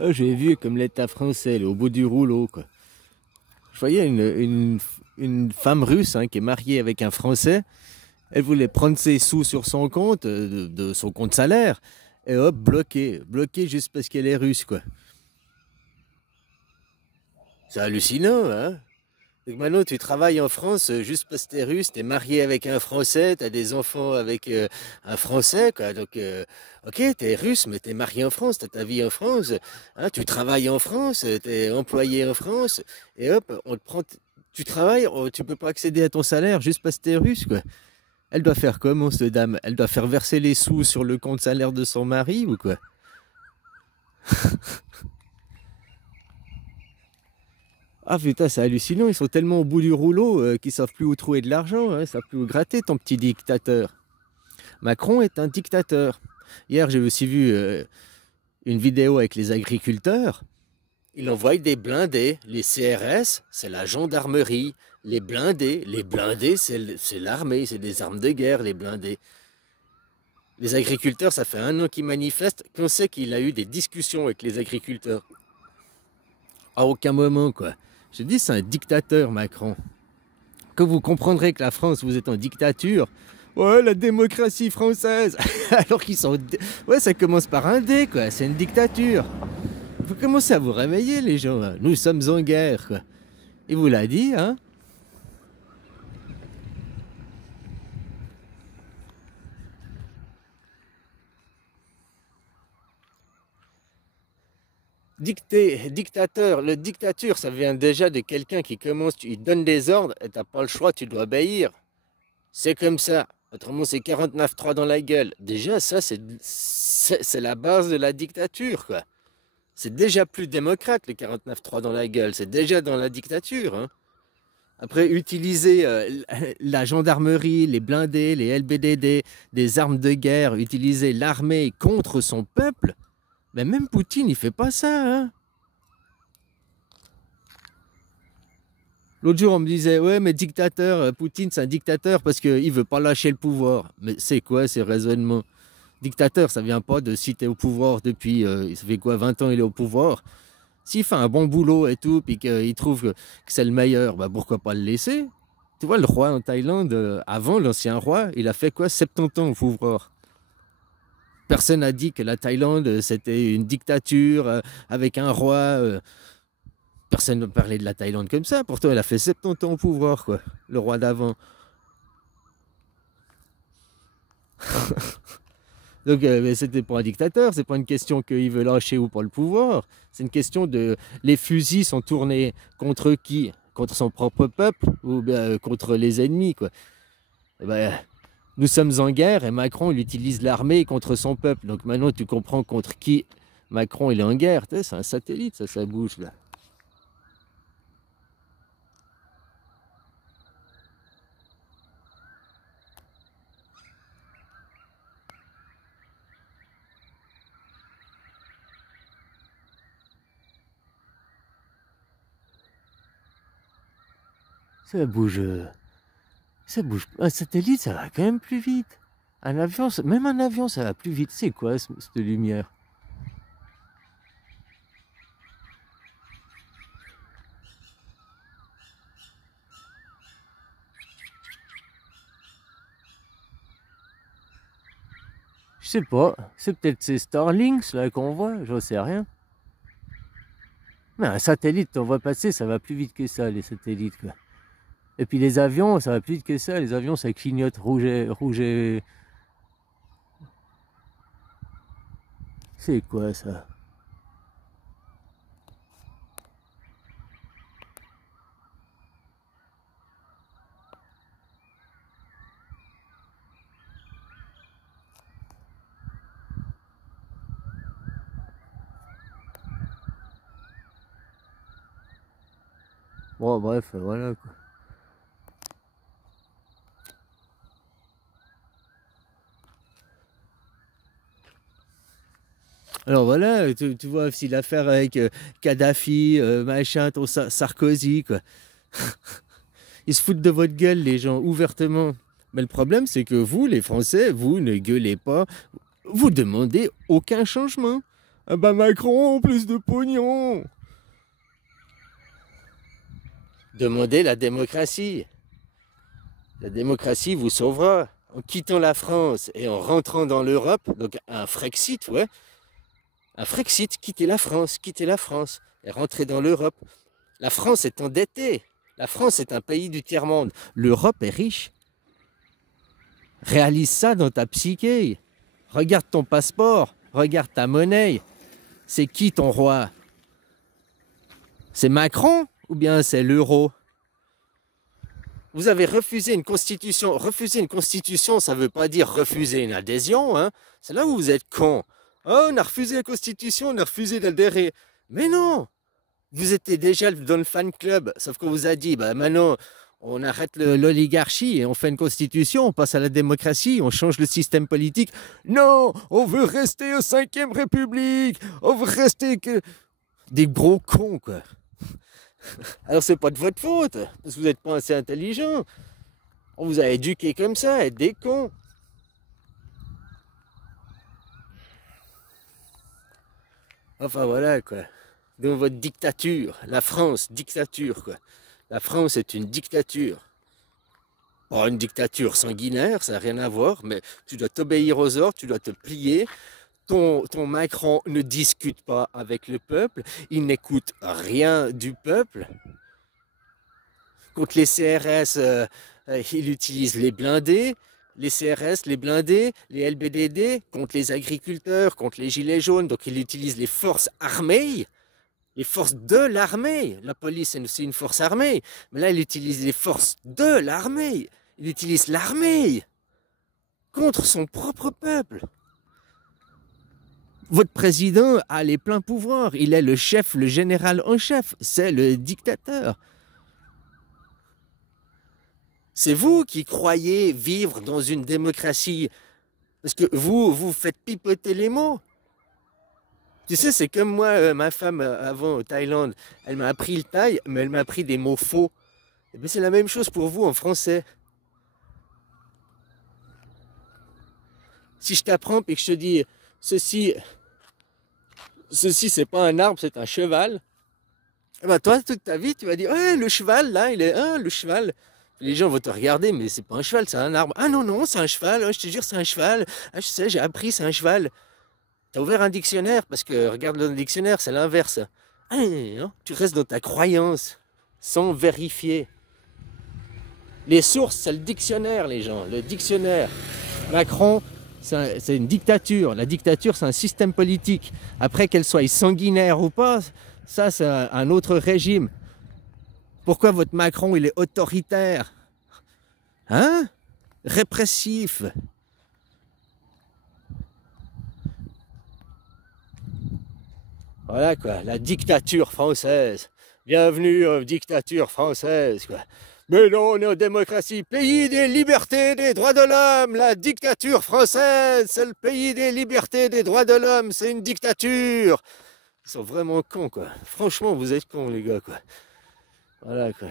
Ah, j'ai vu comme l'État français, là, au bout du rouleau, quoi. Je voyais une femme russe hein, qui est mariée avec un Français. Elle voulait prendre ses sous sur son compte, de son compte salaire, et hop, bloqué. Bloqué juste parce qu'elle est russe, quoi. C'est hallucinant, hein? Donc maintenant, tu travailles en France juste parce que t'es russe, t'es marié avec un Français, t'as des enfants avec un Français, quoi. Donc, ok, t'es russe, mais t'es marié en France, t'as ta vie en France, hein, tu travailles en France, t'es employé en France, et hop, on te prend, tu travailles, tu peux pas accéder à ton salaire juste parce que t'es russe, quoi. Elle doit faire comment, cette dame? Elle doit faire verser les sous sur le compte salaire de son mari, ou quoi? Ah putain, c'est hallucinant, ils sont tellement au bout du rouleau qu'ils savent plus où trouver de l'argent, hein, ils savent plus où gratter, ton petit dictateur. Macron est un dictateur. Hier, j'ai aussi vu une vidéo avec les agriculteurs. Il envoie des blindés. Les CRS, c'est la gendarmerie. Les blindés, c'est l'armée, c'est des armes de guerre, les blindés. Les agriculteurs, ça fait 1 an qu'ils manifestent. Qu'on sait qu'il a eu des discussions avec les agriculteurs. À aucun moment, quoi. Je dis, c'est un dictateur, Macron. Que vous comprendrez que la France, vous êtes en dictature. Ouais, la démocratie française. Alors qu'ils sont... Ouais, ça commence par un D, quoi. C'est une dictature. Vous commencez à vous réveiller, les gens. Hein. Nous sommes en guerre, quoi. Il vous l'a dit, hein? Dictateur. Le dictature, ça vient déjà de quelqu'un qui commence, il donne des ordres et t'as pas le choix, tu dois obéir. C'est comme ça. Autrement, c'est 49-3 dans la gueule. Déjà, ça, c'est la base de la dictature, quoi. C'est déjà plus démocrate, le 49-3 dans la gueule. C'est déjà dans la dictature, hein. Après, utiliser la gendarmerie, les blindés, les LBDD, des armes de guerre, utiliser l'armée contre son peuple, mais même Poutine, il fait pas ça, hein. L'autre jour, on me disait, ouais, mais dictateur, Poutine, c'est un dictateur parce qu'il veut pas lâcher le pouvoir. Mais c'est quoi ces raisonnements? Dictateur, ça vient pas de si t'es au pouvoir depuis, ça fait quoi, 20 ans il est au pouvoir. S'il fait un bon boulot et tout, puis qu'il trouve que c'est le meilleur, bah pourquoi pas le laisser? Tu vois, le roi en Thaïlande, avant, l'ancien roi, il a fait quoi? 70 ans au pouvoir. Personne n'a dit que la Thaïlande, c'était une dictature avec un roi. Personne ne parlait de la Thaïlande comme ça. Pourtant, elle a fait 70 ans au pouvoir, quoi. Le roi d'avant. Donc, c'était pas un dictateur, c'est pas une question qu'il veut lâcher ou pas le pouvoir. C'est une question de les fusils sont tournés contre qui? Contre son propre peuple ou contre les ennemis, quoi. Eh ben, nous sommes en guerre et Macron il utilise l'armée contre son peuple. Donc maintenant tu comprends contre qui Macron il est en guerre. C'est un satellite, ça bouge là. Ça bouge. Ça bouge. Un satellite, ça va quand même plus vite. Un avion, même un avion, ça va plus vite. C'est quoi cette lumière? Je sais pas. C'est peut-être ces Starlinks là qu'on voit. J'en sais rien. Mais un satellite, on voit passer, ça va plus vite que ça, les satellites, quoi. Et puis les avions, ça va plus vite que ça. Les avions, ça clignote rouge et... Rouge et... C'est quoi ça? Bon, bref, voilà, quoi. Alors voilà, tu vois aussi l'affaire avec Kadhafi, machin, ton Sarkozy, quoi. Ils se foutent de votre gueule, les gens, ouvertement. Mais le problème, c'est que vous, les Français, vous ne gueulez pas. Vous demandez aucun changement. Ah bah Macron, plus de pognon. Demandez la démocratie. La démocratie vous sauvera. En quittant la France et en rentrant dans l'Europe, donc un Frexit, ouais. Un Frexit, quitter la France et rentrer dans l'Europe. La France est endettée. La France est un pays du tiers-monde. L'Europe est riche. Réalise ça dans ta psyché. Regarde ton passeport, regarde ta monnaie. C'est qui ton roi? C'est Macron ou bien c'est l'euro? Vous avez refusé une constitution. Refuser une constitution, ça ne veut pas dire refuser une adhésion. Hein. C'est là où vous êtes con. Oh, on a refusé la constitution, on a refusé d'adhérer. Mais non! Vous étiez déjà dans le fan club, sauf qu'on vous a dit, bah maintenant, on arrête l'oligarchie et on fait une constitution, on passe à la démocratie, on change le système politique. Non, on veut rester au 5e République, on veut rester que... Des gros cons, quoi. Alors c'est pas de votre faute, parce que vous n'êtes pas assez intelligent. On vous a éduqué comme ça, être des cons. Enfin voilà, quoi. Dans votre dictature, la France, dictature, quoi. La France est une dictature. Pas une dictature sanguinaire, ça n'a rien à voir, mais tu dois t'obéir aux ordres, tu dois te plier. Ton Macron ne discute pas avec le peuple, il n'écoute rien du peuple. Contre les CRS, il utilise les blindés. Les CRS, les blindés, les LBDD, contre les agriculteurs, contre les gilets jaunes. Donc il utilise les forces armées. Les forces de l'armée. La police, c'est aussi une force armée. Mais là, il utilise les forces de l'armée. Il utilise l'armée contre son propre peuple. Votre président a les pleins pouvoirs. Il est le chef, le général en chef. C'est le dictateur. C'est vous qui croyez vivre dans une démocratie. Parce que vous faites pipoter les mots. Tu sais, c'est comme moi, ma femme avant au Thaïlande, elle m'a appris le thaï, mais elle m'a appris des mots faux. Et bien c'est la même chose pour vous en français. Si je t'apprends et que je te dis ceci c'est pas un arbre, c'est un cheval. Et ben toi, toute ta vie, tu vas dire, ouais, le cheval, là, il est, le cheval. Les gens vont te regarder, mais c'est pas un cheval, c'est un arbre. Ah non, non, c'est un cheval, je te jure, c'est un cheval. Ah, je sais, j'ai appris, c'est un cheval. T'as ouvert un dictionnaire, parce que regarde le dictionnaire, c'est l'inverse. Ah, non, tu restes dans ta croyance, sans vérifier. Les sources, c'est le dictionnaire, les gens, le dictionnaire. Macron, c'est une dictature. La dictature, c'est un système politique. Après, qu'elle soit sanguinaire ou pas, ça, c'est un autre régime. Pourquoi votre Macron, il est autoritaire? Hein? Répressif. Voilà quoi, la dictature française. Bienvenue aux dictatures françaises, quoi. Mais non, on est en démocratie, pays des libertés, des droits de l'homme. La dictature française, c'est le pays des libertés, des droits de l'homme. C'est une dictature. Ils sont vraiment cons, quoi. Franchement, vous êtes cons, les gars, quoi. Voilà, quoi.